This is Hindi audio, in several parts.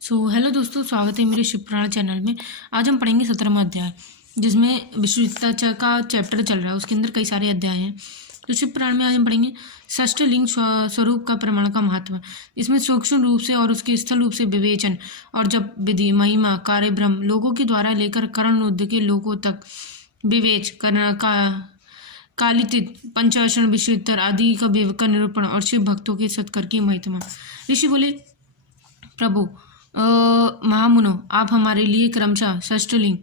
हेलो दोस्तों, स्वागत है मेरे शिवपुराण चैनल में। आज हम पढ़ेंगे 17वां अध्याय, जिसमें विश्वविद्या का चैप्टर चल रहा है। उसके अंदर कई सारे अध्याय हैं। तो शिवपुराण में आज हम पढ़ेंगे षष्ठ लिंग स्वरूप का प्रमाण का महत्व। इसमें सूक्ष्म रूप से और उसके स्थल रूप से विवेचन और जब विधि महिमा कार्य ब्रह्म लोगों के द्वारा लेकर करण उद्ध के लोगों तक विवेच करना का कालितित पंचाक्षण विश्वोत्तर आदि का विवेक का निरूपण और शिव भक्तों के सत्कर की महिमा। ऋषि बोले, प्रभु महामुनो, आप हमारे लिए क्रमशः षष्ठलिंग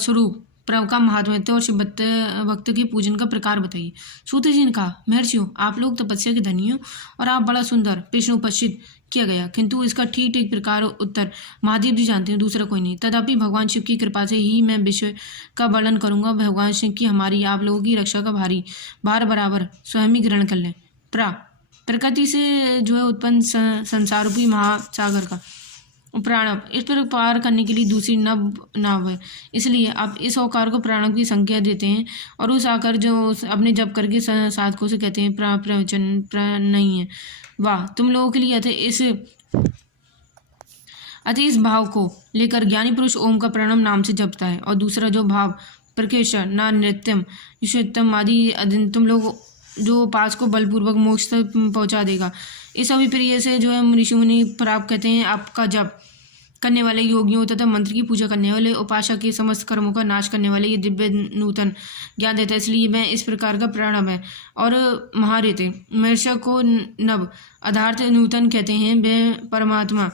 स्वरूप का महात्म्य और शिव भक्त के पूजन का प्रकार बताइए। सूत जी ने कहा, महर्षियों, आप लोग तपस्या के धनी हो और आप बड़ा सुंदर प्रश्न उपस्थित किया गया, किंतु इसका ठीक ठीक प्रकार उत्तर महादेव जी जानते हैं, दूसरा कोई नहीं। तथापि भगवान शिव की कृपा से ही मैं विश्व का वर्णन करूंगा। भगवान शिव की हमारी आप लोगों की रक्षा का भार बराबर स्वयं ही ग्रहण कर लें। प्रकृति से जो है उत्पन्न संसार रूपी महासागर का प्राणव, इस पर पार करने के लिए दूसरी नाव है। इसलिए आप इस औकार को प्राणव की संख्या देते हैं और उस आकर जो अपने जप करके साधकों से कहते हैं प्रवचन नहीं है। वाह, तुम लोगों के लिए अतः इस भाव को लेकर ज्ञानी पुरुष ओम का प्रणव नाम से जपता है। और दूसरा जो भाव प्रकेशर ना नृत्यम ईश्वरतम आदि तुम लोग जो पास को बलपूर्वक मोक्ष तक पहुंचा देगा। इस अभिप्रिय से जो है ऋषि मुनि प्राप्त कहते हैं, आपका जप करने वाले योगियों तथा मंत्र की पूजा करने वाले उपासक के समस्त कर्मों का नाश करने वाले ये दिव्य नूतन ज्ञान देता है। इसलिए मैं इस प्रकार का प्रणव है। और महारित मर्षक को नव अधार्थ नूतन कहते हैं। वे परमात्मा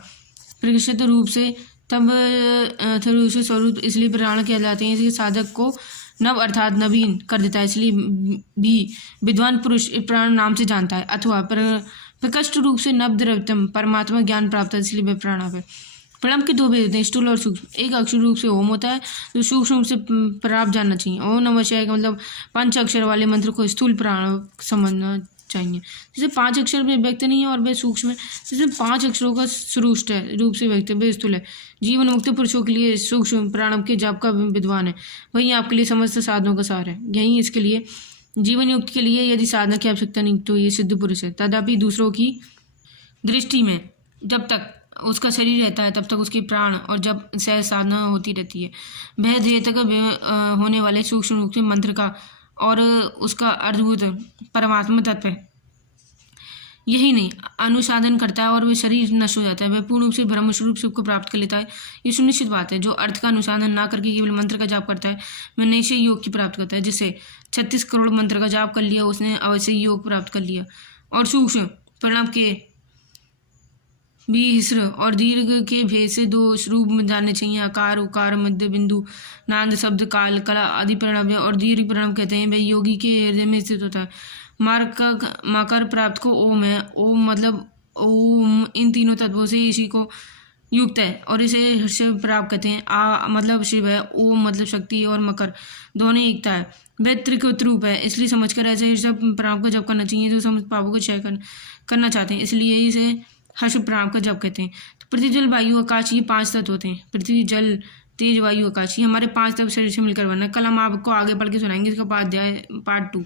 प्रकृष्ट रूप से तब स्वरूप इसलिए प्राण कहलाते हैं। इसलिए साधक को नव अर्थात नवीन कर देता है। इसलिए भी विद्वान पुरुष प्राण नाम से जानता है। अथवा प्रकृष्ट रूप से नव द्रव्यतम परमात्मा ज्ञान प्राप्त है, इसलिए वे प्रणव है। प्रणव के दो भेद होते हैं, स्थूल और सूक्ष्म। एक अक्षर रूप से ओम होता है, जो सूक्ष्म रूप से प्राप्त जानना चाहिए। ओम नमः शिवाय का मतलब 5 अक्षर वाले मंत्र को स्थूल प्राण समझना चाहिए। जैसे 5 अक्षर में व्यक्त नहीं है और वे सूक्ष्म है। जैसे 5 अक्षरों का सृष्ट है रूप से व्यक्त है, वे स्थूल है। जीवन मुक्त पुरुषों के लिए सूक्ष्म प्राणव के जाप का विद्वान है, वही आपके लिए समस्त साधनों का सार है। यही इसके लिए जीवन युक्त के लिए यदि साधना की आवश्यकता नहीं तो ये सिद्ध पुरुष है। तथापि दूसरों की दृष्टि में जब तक उसका शरीर रहता है तब तक उसके प्राण और जब सहज साधना होती रहती है। वह देह तक होने वाले सूक्ष्म रूप से मंत्र का और उसका अद्भुत परमात्मा तत्व है यही नहीं अनुसाधन करता है और वह शरीर नष्ट हो जाता है। वह पूर्ण रूप से ब्रह्म स्वरूप सुख को प्राप्त कर लेता है। ये सुनिश्चित बात है। जो अर्थ का अनुसाधन ना करके केवल मंत्र का जाप करता है, वह निश्चय योग की प्राप्त करता है। जिससे 36 करोड़ मंत्र का जाप कर लिया, उसने अवश्य योग प्राप्त कर लिया। और सूक्ष्म प्रणव के विस्र और दीर्घ के भेद से 2 रूप में जानने चाहिए। आकार उकार मध्य बिंदु नांद शब्द काल कला आदि प्रणव और दीर्घ प्रणव कहते हैं। वह योगी के हृदय में स्थित होता है। माकर प्राप्त को ओम है। ओम मतलब ओम इन तीनों तत्वों से इसी को युक्त है और इसे शिव प्राप्त कहते हैं। आ मतलब शिव है, ओम मतलब शक्ति और मकर दोनों एकता है। वह त्रिकृत रूप है, इसलिए समझकर ऐसे सब प्राप्त का जप करना चाहिए जो समस्त पापों को क्षय करना चाहते हैं। इसलिए इसे हर्ष प्राण का जप कहते हैं। तो पृथ्वी जल वायु आकाश ये 5 तत्व होते हैं। पृथ्वी जल तेज वायु आकाश ये हमारे 5 तत्व शरीर से मिलकर बना है। कल हम आपको आगे पढ़ के सुनाएंगे इसका पार्ट 2।